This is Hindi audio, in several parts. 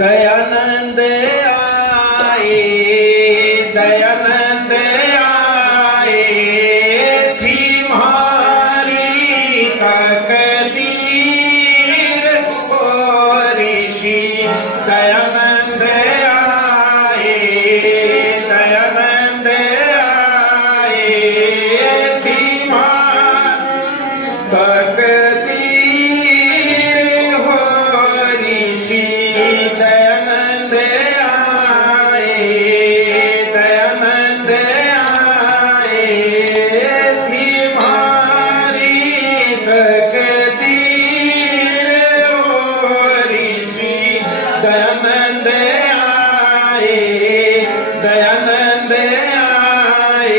दयानंद आए, दयानंद आए, थी हमारी तकदीर ओ ऋषि दयानंद आए, दयानंद आए, थी तकदीर हो ऋषि दयानंद आए, दयानंद आए, थी हमारी तकदीर हो ऋषि दयानंद आए, दयानंद आए।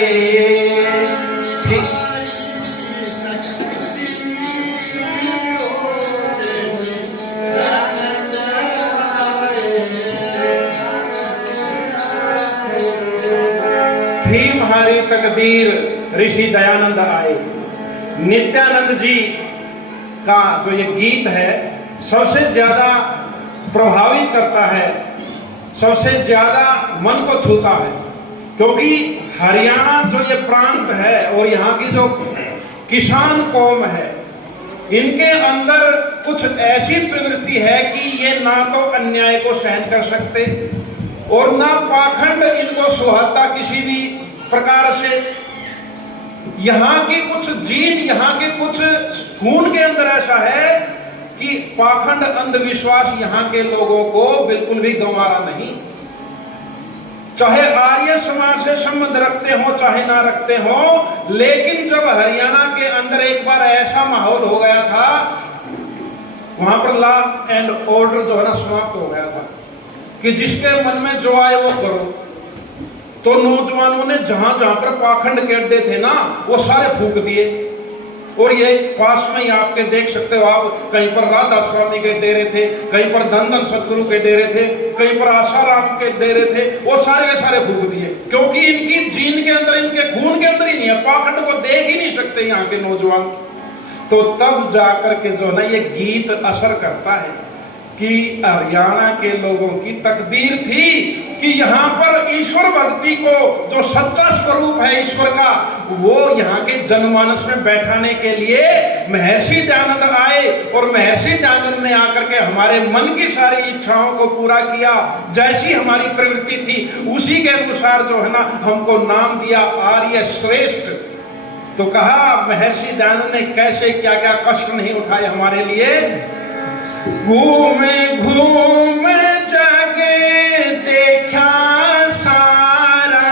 थी हमारी तकदीर ऋषि दयानंद आए। नित्यानंद जी का जो ये गीत है सबसे ज्यादा प्रभावित करता है, सबसे ज्यादा मन को छूता है, क्योंकि हरियाणा जो ये प्रांत है और यहाँ की जो किसान कौम है, इनके अंदर कुछ ऐसी प्रवृत्ति है कि ये ना तो अन्याय को सहन कर सकते और ना पाखंड इनको सुहाता किसी भी प्रकार से। यहाँ की कुछ जीन, यहाँ के कुछ खून के अंदर ऐसा है कि पाखंड अंधविश्वास यहाँ के लोगों को बिल्कुल भी गंवारा नहीं। चाहे आर्य समाज से संबंध रखते हो चाहे ना रखते हो, लेकिन जब हरियाणा के अंदर एक बार ऐसा माहौल हो गया था, वहां पर लॉ एंड ऑर्डर जो है ना समाप्त हो गया था कि जिसके मन में जो आए वो करो। तो नौजवानों ने जहां जहां पर पाखंड के अड्डे थे ना वो सारे फूक दिए। और ये पास में ही आपके देख सकते हो आप, कहीं पर राधा स्वामी के डेरे थे, कहीं पर धन सतगुरु के डेरे थे, कहीं पर आसाराम के डेरे थे, वो सारे के सारे फूक दिए, क्योंकि इनकी जीन के अंदर, इनके खून के अंदर ही नहीं है, पाखंड को देख ही नहीं सकते यहाँ के नौजवान। तो तब जाकर के जो ना ये गीत असर करता है कि हरियाणा के लोगों की तकदीर थी कि यहाँ पर ईश्वर भक्ति को, जो सच्चा स्वरूप है ईश्वर का, वो यहाँ के जनमानस में बैठाने के लिए महर्षि दयानंद आए। और महर्षि दयानंद ने आकर के हमारे मन की सारी इच्छाओं को पूरा किया। जैसी हमारी प्रवृत्ति थी उसी के अनुसार जो है ना हमको नाम दिया आर्य श्रेष्ठ। तो कहा महर्षि दयानंद ने कैसे क्या क्या कष्ट नहीं उठाए हमारे लिए। घूमे घूमे जगे देखा सारा,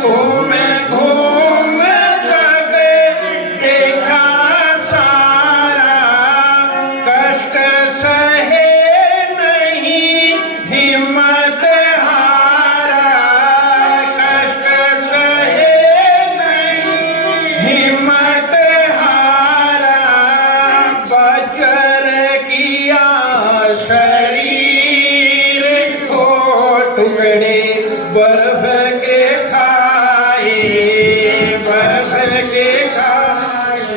घूमे घूमे जगे देखा सारा, कष्ट सहे नहीं हिम्मत हारा, कष्ट सहे नहीं हिम्मत हारा, बजर किया शरीर को टुकड़े बर्फ के खाए, बर्फ के खाए,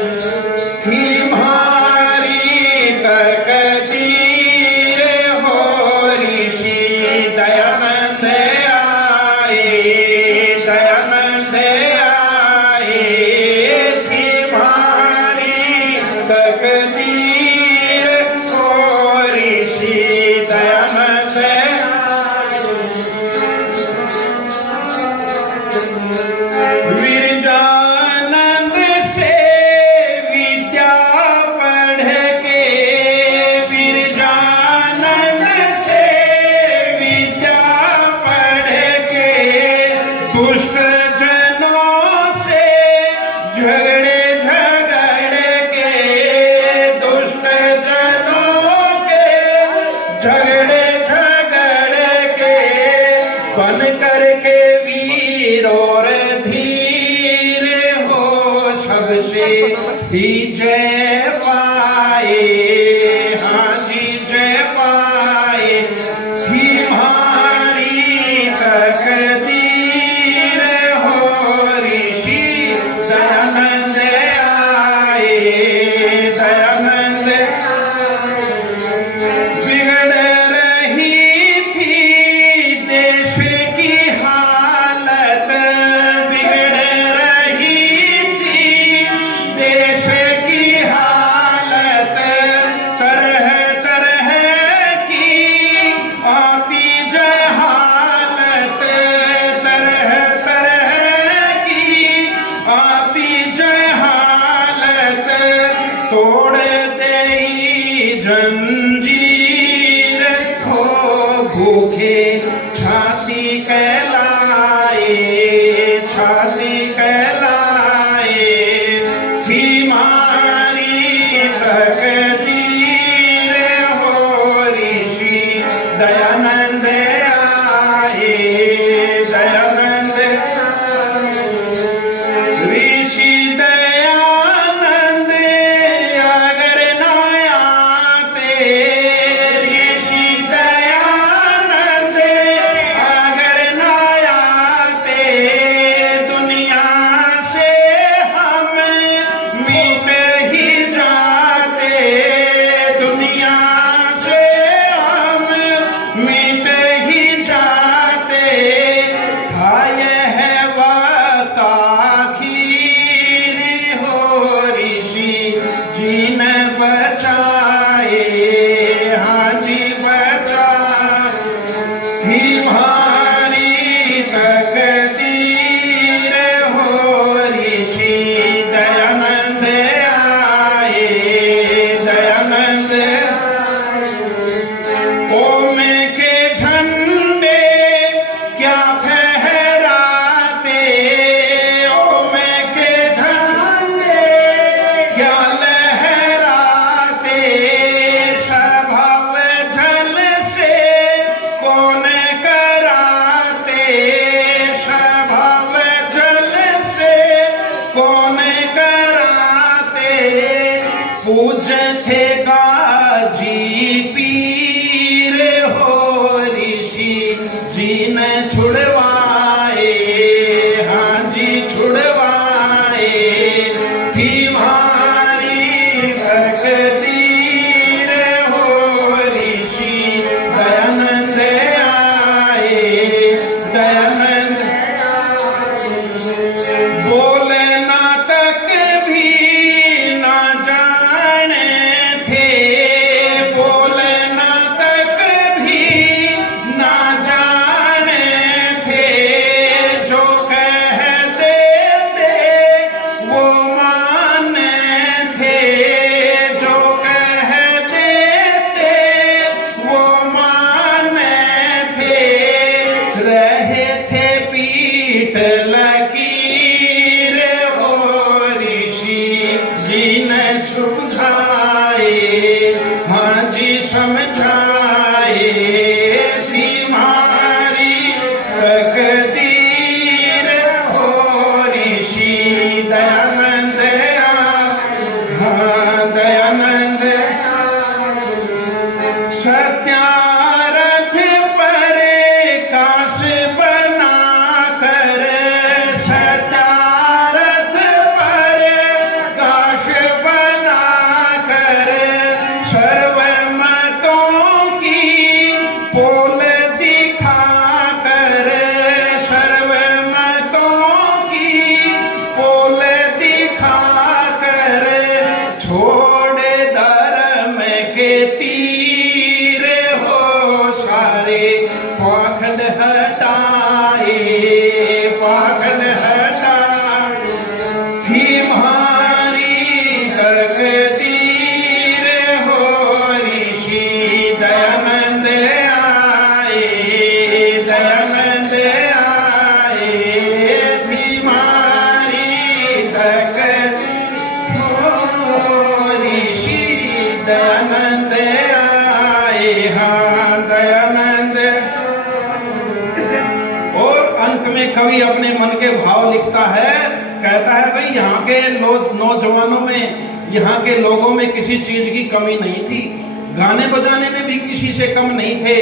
हमारी तकदीर हो ऋषि दयानंद आए, दयानंद आए, हमारी तकदीर हो ऋषि दयानंद आए। विरजानंद से विद्या पढ़ के, विरजानंद से विद्या पढ़ के, दुष्ट जनों से झगड़े झगड़ के, दुष्ट जनों के झगड़े झगड़ के, बन करके वीर और धीर हो सबसे ही जय पाए, हाँ जी जय पाए, हमारी तकदीर हो ऋषि दयानंद आए, दयानंद बिगड़ रही थे गाजी पीर हो ऋषि जी ने छुड़वाए, हाँ जी छुड़वाए। थी भारी भक्ति रे हो ऋषि दयानंद आए, दयानंद बोले नाटक भी ना जाने थे, बोले नाटक भी ना जाने थे। जो कहते थे वो माने थे, जो कहते थे वो माने थे। रहे थे पीठ लकीर हो ऋषि जी ने समझाए, हाँ जी समझाए। थी हमारी तकदीर हो ऋषि दयानंद हाँ दयानंद। सत्यारथ परे काश बना कर, सत्यारथ परे काश बना कर। सर्वमतों की पोल दिखा कर, सर्वमतों की पोल दिखा कर। छोड़ धर्म के तीर हो सारे पाखंड हटाए, पाखंड हटाए। थी हमारी तकदीर हो ऋषि दयानंद आए, दयानंद आए। थी हमारी तकदीर हो ऋषि दयानंद आए, हाँ दयानंद। और अंत में कवि अपने मन के भाव लिखता है, कहता है भाई यहाँ के नौजवानों में, यहाँ के लोगों में किसी चीज की कमी नहीं थी, गाने बजाने में भी किसी से कम नहीं थे,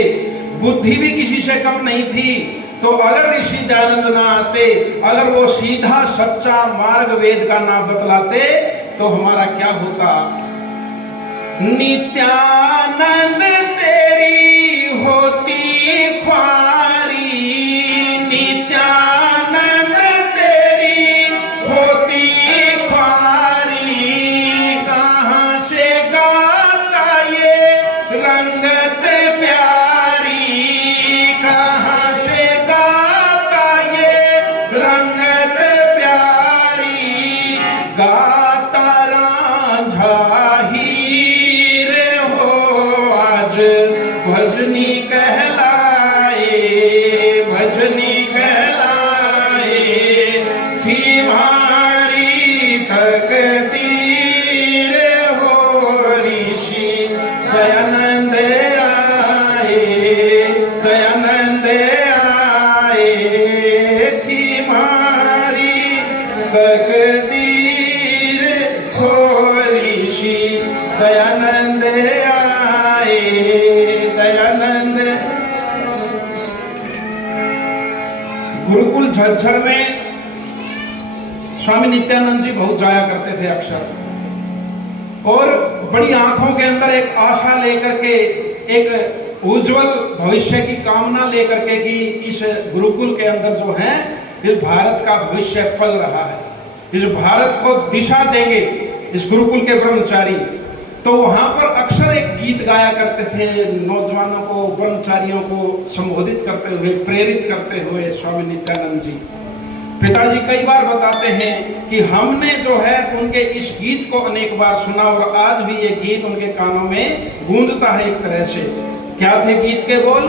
बुद्धि भी किसी से कम नहीं थी। तो अगर ऋषि दयानंद ना आते, अगर वो सीधा सच्चा मार्ग वेद का ना बतलाते तो हमारा क्या होता। नित्यानंद तेरी होती ख्वारी, नित्यानंद तेरी होती ख्वारी। कहाँ से गाता ये रंगत प्यारी, कहाँ से गाता ये रंगत प्यारी। गाता रांझा हीर हो आज भजनी कहलाए, भजनी कहलाए। थी हमारी तकदीर हो ऋषि दयानंद आए, दयानंद आए। थी हमारी तकदीर हो ऋषि दयानंद आए, दयानंद। गुरुकुल झज्जर में स्वामी नित्यानंद जी बहुत जाया करते थे अक्सर, और बड़ी आंखों के अंदर एक आशा लेकर के, एक उज्जवल भविष्य की कामना लेकर के कि इस गुरुकुल के अंदर जो है इस भारत का भविष्य फल रहा है, इस भारत को दिशा देंगे इस गुरुकुल के ब्रह्मचारी। तो वहां पर अक्सर एक गीत गाया करते थे, नौजवानों को, ब्रह्मचारियों को संबोधित करते हुए, प्रेरित करते हुए स्वामी नित्यानंद जी। पिताजी कई बार बताते हैं कि हमने जो है उनके इस गीत को अनेक बार सुना, और आज भी ये गीत उनके कानों में गूंजता है एक तरह से। क्या थे गीत के बोल?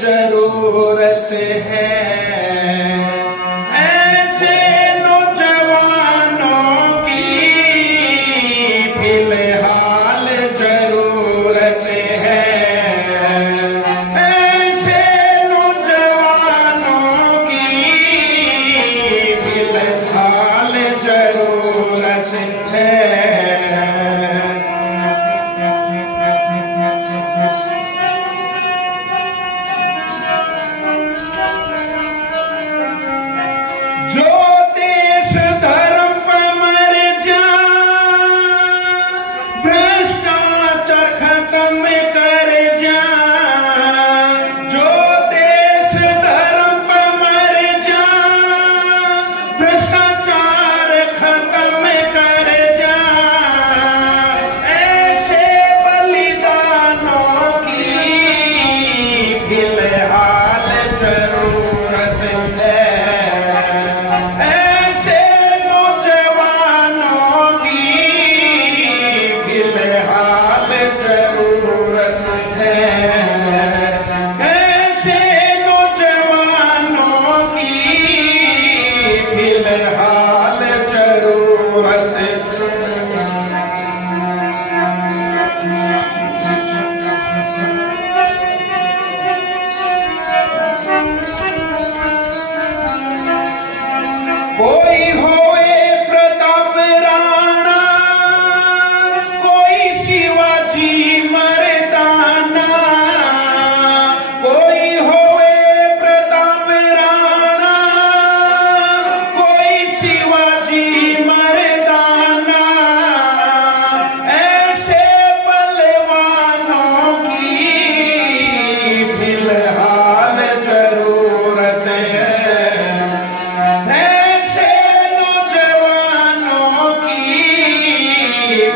जरूरत है ऐसे नौजवानों की,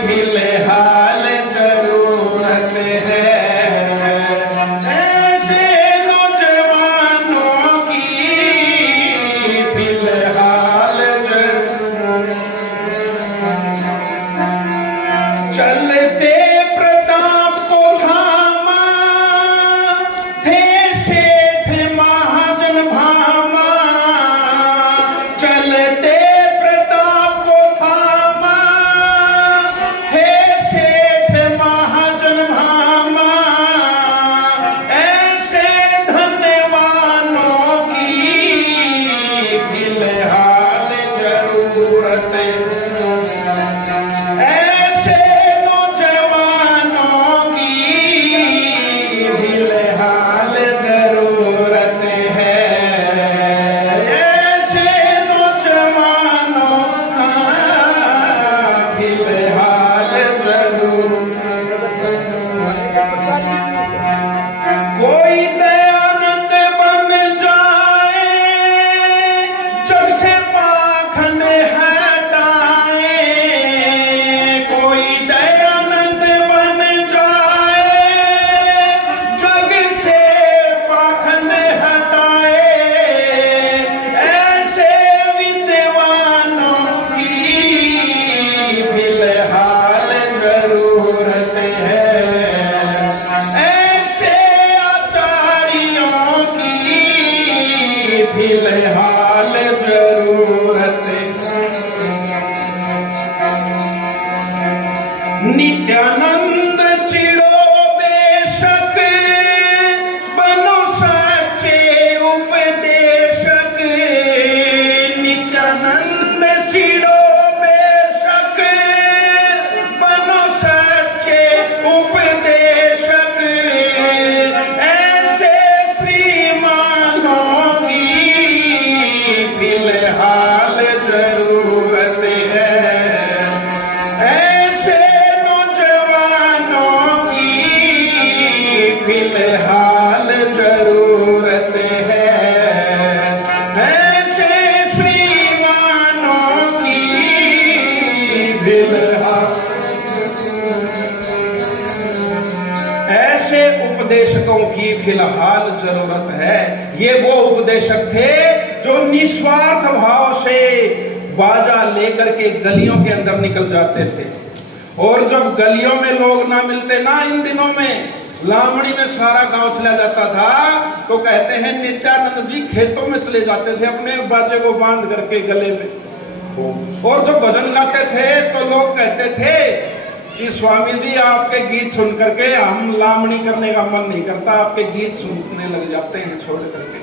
फिलहाल जरूरत है, ऐसे नौजवानों की फिलहाल जरूरत। चलते प्रताप को थामा थे सेठ महाजन भामा, चलते प्रताप को थामा थे सेठ महाजन भामा, ऐसे धन्यवानों की फिलहाल जरूरत है, ऐसे नौजवानों की फिलहाल जरूरत है, ऐसे नौजवानों की फिलहाल जरूरत। कोई दयानंद बन जाए, जग से पाखंड हटाए, कोई दयानंद बन जाए, जग से पाखंड हटाए, ऐसे विद्वानों की फिलहाल जरूरत है, ऐसे आचार्यों की फिलहाल जरूरत है। नित्यानंद चिड़ो बेशक, बनो सच्चे उपदेशक, नित्यानंद चिड़ो बेशक, बनो सच्चे उपदेशक, ऐसे श्रीमानों की फिलहाल जरूरत है, ऐसे नौजवानों की फिलहाल जरूरत है, ऐसे श्रीमानों की फिलहाल। ऐसे उपदेशकों की फिलहाल जरूरत है। ये वो उपदेशक थे जो निस्वार्थ भाव से बाजा लेकर के गलियों के अंदर निकल जाते थे, और जब गलियों में लोग ना मिलते ना, इन दिनों में लामड़ी में सारा गांव चला जाता था, तो कहते हैं नित्यानंद जी खेतों में चले जाते थे अपने बाजे को बांध करके गले में, और जो भजन गाते थे तो लोग कहते थे कि स्वामी जी आपके गीत सुन करके हम लामड़ी करने का मन नहीं करता, आपके गीत सुनने लग जाते हैं छोड़ करके।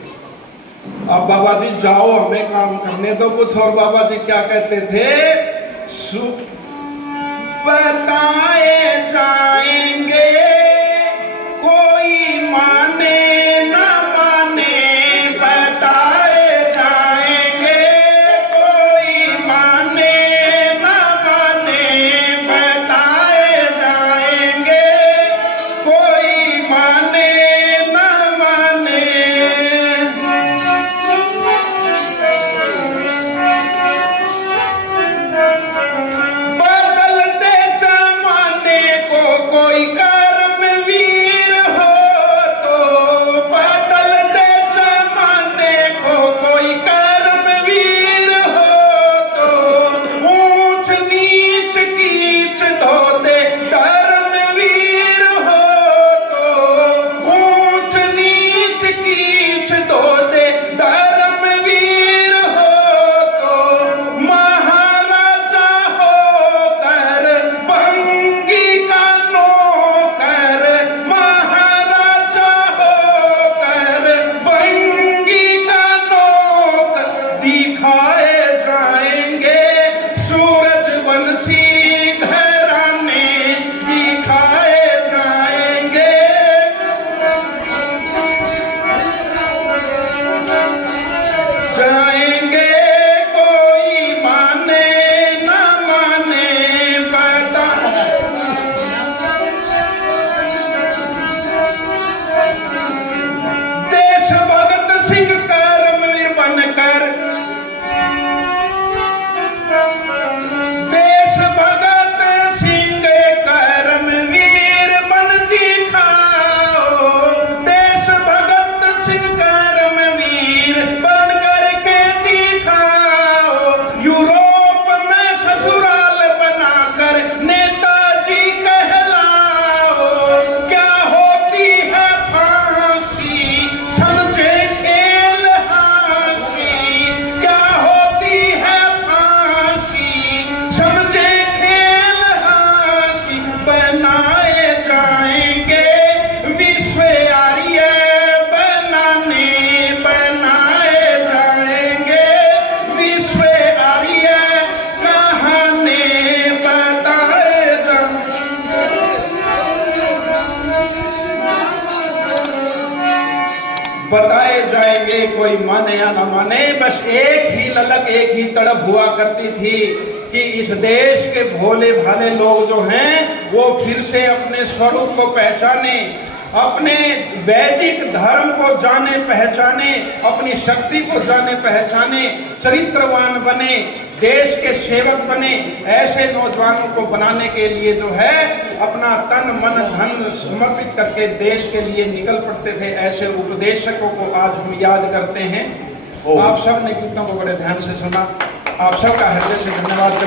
अब बाबा जी जाओ हमें काम करने दो कुछ। और बाबा जी क्या कहते थे, सुख बताए जाएंगे, कोई माने ना माने, बताए जाएंगे, कोई माने ना माने, बताए जाएंगे, कोई माने ना माने। बदलते जमाने बताए जाएंगे, कोई माने या न माने। बस एक ही ललक, एक ही तड़प हुआ करती थी कि इस देश के भोले भाले लोग जो हैं वो फिर से अपने स्वरूप को पहचाने, अपने वैदिक धर्म को जाने पहचाने, अपनी शक्ति को जाने पहचाने, चरित्रवान बने, देश के सेवक बने। ऐसे नौजवानों को बनाने के लिए जो है अपना तन मन धन समर्पित करके देश के लिए निकल पड़ते थे। ऐसे उपदेशकों को आज हम याद करते हैं। आप सब ने गीतों को बड़े ध्यान से सुना। आप सबका हृदय से धन्यवाद।